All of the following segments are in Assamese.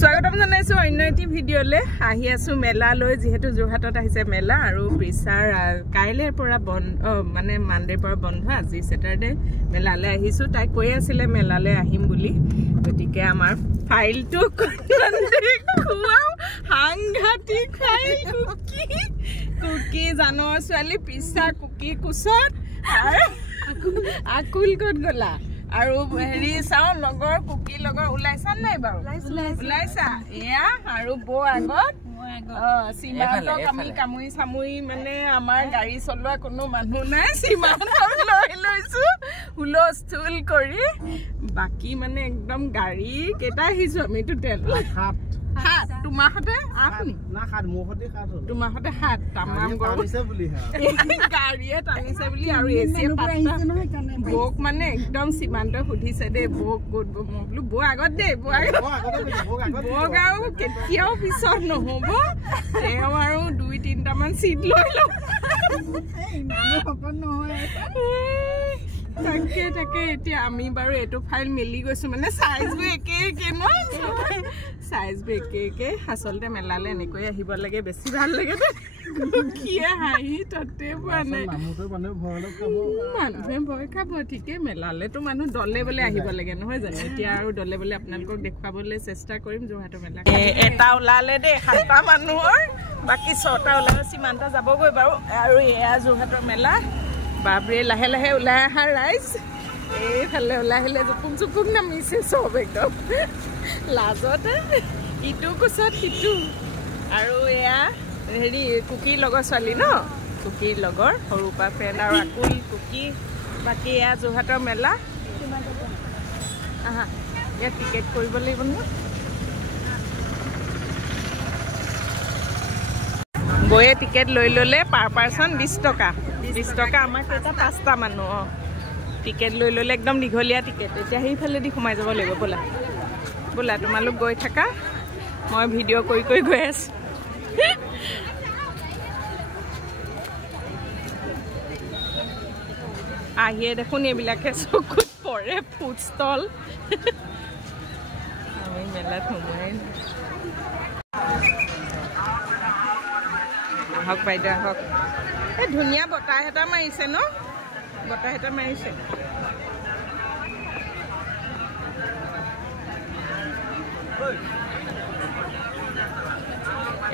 স্বাগতম জনাইছো অন্য এটি ভিডিঅ'লে আহি আছো মেলালৈ যেহেতু যোৰহাটত আহিছে মেলা আৰু প্ৰিচাৰ কাইলেৰ পৰা বন্ধ মানে মানডেৰ পৰা বন্ধ আজি স্যাটাৰডে মেলালৈ আহিছো তাই কৈ আছিল মেলালৈ আহিম বুলি গতিকে আমাৰ ফাইলটো খুৱাও হাংঘাটিক ফাইল কুকি জানৰ ছোৱালী প্ৰিচা কুকি কুছত আকুল ক'ত গলা আৰু হেৰি চাও লগৰ কুকি লগৰ ওলাইছা নাই বাৰু ওলাইছা এয়া আৰু বো আগত সীমান্তক আমি কামুই সামুই মানে আমাৰ গাড়ী চলোৱা কোনো মানুহ নাই সীমান্তক লৈ লৈছো হুলস্থুল কৰি বাকি মানে একদম গাড়ী কেইটা আহিছো আমি টোটেল সাত তোমাহতে আঠনি না সাত মোহতে সাত তোমাহতে সাত তামাম টানিছে বুলি গাড়ীয়ে টানিছে বুলি আৰু এসি পাঁচটা বোক মানে একদম সীমান্ত সুধিছে দে বোক গোট বলো বো আগত দে বো গাও কেতিয়াও পিছত নহব তেও আৰু দুই তিনটা মান সিট লৈ ল এই মানুহ হপন নহয় তাকে এতিয়া আমি বাৰু এটো ফাইল মিলি গৈছো মানে সাইজ বো একে নহয় সাইজ বো একে আসলতে মেলালে এনেকৈ আহিব লাগে বেছি ভাল লাগে কিয়ে হাই ততে মানে মানুহে ভয় খাব ঠিকে মেলালে তো মানুহ দলে বলে আহিব লাগে নহয় জানো এতিয়া আৰু দলে বলে আপোনালোকক দেখুৱাবলৈ চেষ্টা কৰিম যোৰহাটৰ মেলা এটা ওলালে দে সাতটা মানুহৰ বাকি ছটা ওলালে সীমান্ত যাবগৈ বাৰু আৰু এয়া যোৰহাটৰ মেলা বাবৰে লাহে লাহে ওলাই আহা ৰাইজ এইফালে ওলাই আহিলে জুপুক নামিছে চব একদম লাজতে ইটো কুছত সিটো আৰু এয়া হেৰি কুকিৰ লগৰ ছোৱালী ন কুকিৰ লগৰ সৰুপা ফ্ৰেণ্ড আৰু আকুল কুকি বাকি এয়া যোৰহাটৰ মেলা আহা ইয়াত টিকেট কৰিব লাগিব নহয় বয়ে টিকেট লৈ ললে পাৰ পাৰ্চন 20 টকা আমাৰ কেইটা পাঁচটা মানুহ টিকেট লৈ ললে একদম দীঘলীয়া টিকেট এতিয়া সেইফালে দি সোমাই যাব লাগিব ব'লা তোমালোক গৈ থাকা মই ভিডিঅ' কৰি গৈ আছো আহিয়ে দেখোন এইবিলাকে চকুত পৰে ফুড ষ্টল আমি মেলাত সোমাই আহক বাইদেউ আহক এই ধুনীয়া বতাহ এটা মাৰিছে ন বতাহ এটা মাৰিছে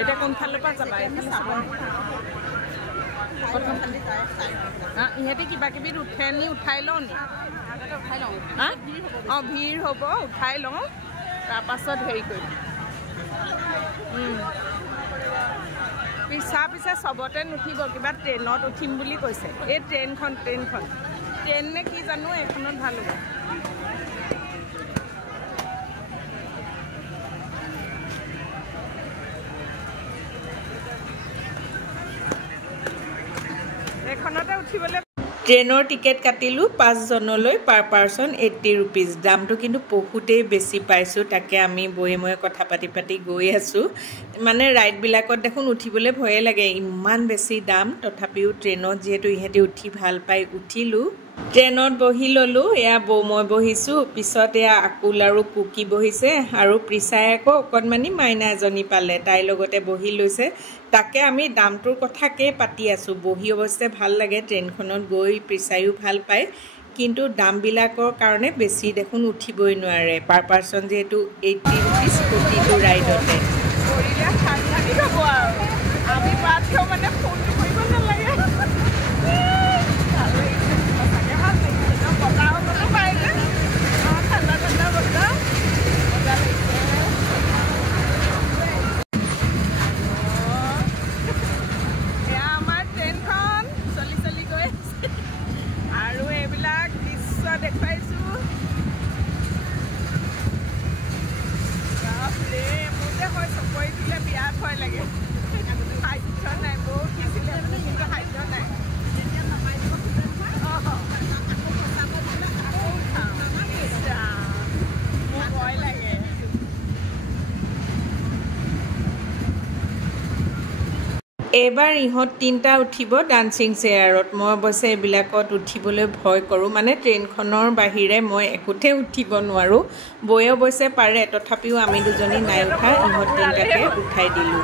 এটা কোনফালৰ পৰা যাবা ইহঁতে কিবা কিবি উঠাই লওঁ নি ভিৰ হ'ব উঠাই লওঁ তাৰপাছত হেৰি কৰিম পিছে সবতে নুঠিব কিবা ট্ৰেইনত উঠিম বুলি কৈছে এই ট্ৰেইন নে কি জানো এখনত ভাল হ'ব এখনতে উঠিবলৈ ট্ৰেইনৰ টিকেট কাটিলোঁ 5 জনলৈ পাৰ পাৰ্চন 80 rupees দামটো কিন্তু বহুতেই বেছি পাইছোঁ তাকে আমি বয়ে মই কথা পাতি গৈ আছোঁ মানে ৰাইডবিলাকত দেখোন উঠিবলৈ ভয়ে লাগে ইমান বেছি দাম তথাপিও ট্ৰেইনত যিহেতু ইহঁতে উঠি ভাল পাই উঠিলোঁ ট্ৰেইনত বহি ল'লোঁ এয়া মই বহিছোঁ পিছত এয়া আকুল আৰু কুকি বহিছে আৰু প্ৰিচাই আকৌ অকণমানি মাইনা এজনী পালে তাইৰ লগতে বহি লৈছে তাকে আমি দামটোৰ কথাকে পাতি আছোঁ বহি অৱশ্যে ভাল লাগে ট্ৰেইনখনত গৈ প্ৰিচাইও ভাল পায় কিন্তু দামবিলাকৰ কাৰণে বেছি দেখোন উঠিবই নোৱাৰে পাৰ পাৰ্চন যিহেতু 80 rupees প্ৰতিটো ৰাইডতে আমি মানে ফোন কৰিব নালাগে এবাৰ ইহঁত তিনিটা উঠিব ডান্সিং চেয়াৰত মই অৱশ্যে এইবিলাকত উঠিবলৈ ভয় কৰোঁ মানে ট্ৰেইনখনৰ বাহিৰে মই একোতে উঠিব নোৱাৰোঁ বৈ অৱশ্যে পাৰে তথাপিও আমি দুজনী নাই উঠা ইহঁত তিনিটাকে উঠাই দিলোঁ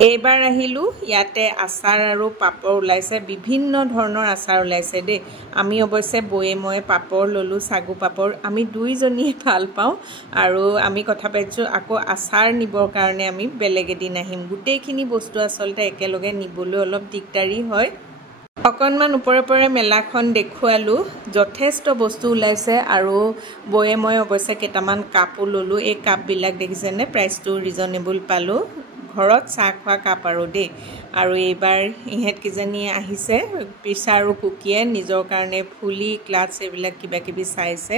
এইবাৰ আহিলোঁ ইয়াতে আচাৰ আৰু পাপৰ ওলাইছে বিভিন্ন ধৰণৰ আচাৰ ওলাইছে দেই আমি অৱশ্যে বয়ে মই পাপৰ ল'লোঁ সাগু পাপৰ আমি দুইজনীয়ে ভাল পাওঁ আৰু আমি কথা পাতিছোঁ আকৌ আচাৰ নিবৰ কাৰণে আমি বেলেগ এদিন আহিম গোটেইখিনি বস্তু আচলতে একেলগে নিবলৈ অলপ দিগদাৰী হয় অকণমান ওপৰে মেলাখন দেখুৱালোঁ যথেষ্ট বস্তু ওলাইছে আৰু বয়ে মই অৱশ্যে কেইটামান কাপো ল'লোঁ এই কাপবিলাক দেখিছেনে প্ৰাইচটো ৰিজনেবল পালোঁ ঘৰত চাহ খোৱা কাপ আৰু দেই আৰু এইবাৰ ইহঁতকেইজনী আহিছে পিছা আৰু কুকিয়ে নিজৰ কাৰণে ফুলি ক্লাছ এইবিলাক কিবা কিবি চাইছে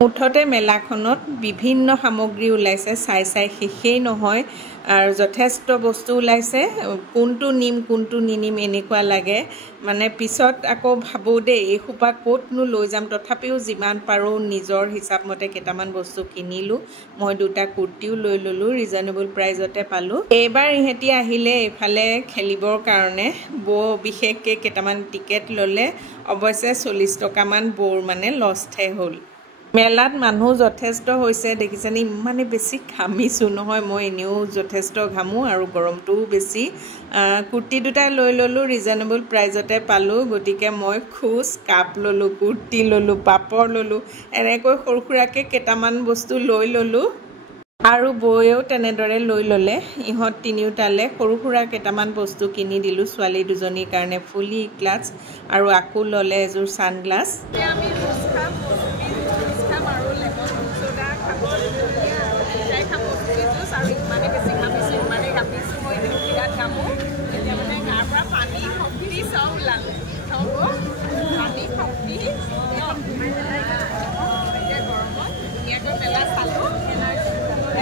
মুঠতে মেলাখনত বিভিন্ন সামগ্ৰী ওলাইছে চাই শেষেই নহয় আৰু যথেষ্ট বস্তু ওলাইছে কোনটো নিম কোনটো নিনিম এনেকুৱা লাগে মানে পিছত আকৌ ভাবোঁ দেই এইসোপা ক'তনো লৈ যাম তথাপিও যিমান পাৰোঁ নিজৰ হিচাপ মতে কেইটামান বস্তু কিনিলোঁ মই দুটা কুৰ্তিও লৈ ল'লোঁ ৰিজনেবল প্ৰাইজতে পালোঁ এইবাৰ ইহঁতি আহিলে এইফালে খেলিবৰ কাৰণে বৌ বিশেষকৈ কেইটামান টিকেট ল'লে অৱশ্যে 40 টকামান বৌৰ মানে লষ্টহে হ'ল মেলাত মানুহ যথেষ্ট হৈছে দেখিছেনে ইমানে বেছি ঘামিছোঁ নহয় মই এনেও যথেষ্ট ঘামোঁ আৰু গৰমটোও বেছি কুৰ্তি দুটা লৈ ল'লোঁ ৰিজনেবল প্ৰাইজতে পালোঁ গতিকে মই খোজ কাপ ল'লোঁ কুৰ্তি ল'লোঁ পাপৰ ল'লোঁ এনেকৈ সৰু সুৰাকৈ কেইটামান বস্তু লৈ ল'লোঁ আৰু বৌয়েও তেনেদৰে লৈ ল'লে ইহঁত তিনিওটালে সৰু সুৰা কেইটামান বস্তু কিনি দিলোঁ ছোৱালী দুজনীৰ কাৰণে ফুলি ক্লাছ আৰু আকৌ ল'লে এযোৰ ছানগ্লাছ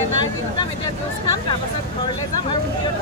এনাৰ্জি এতিয়া জুচ খাম তাৰপাছত ঘৰলৈ যাম আৰু ভিডিঅ'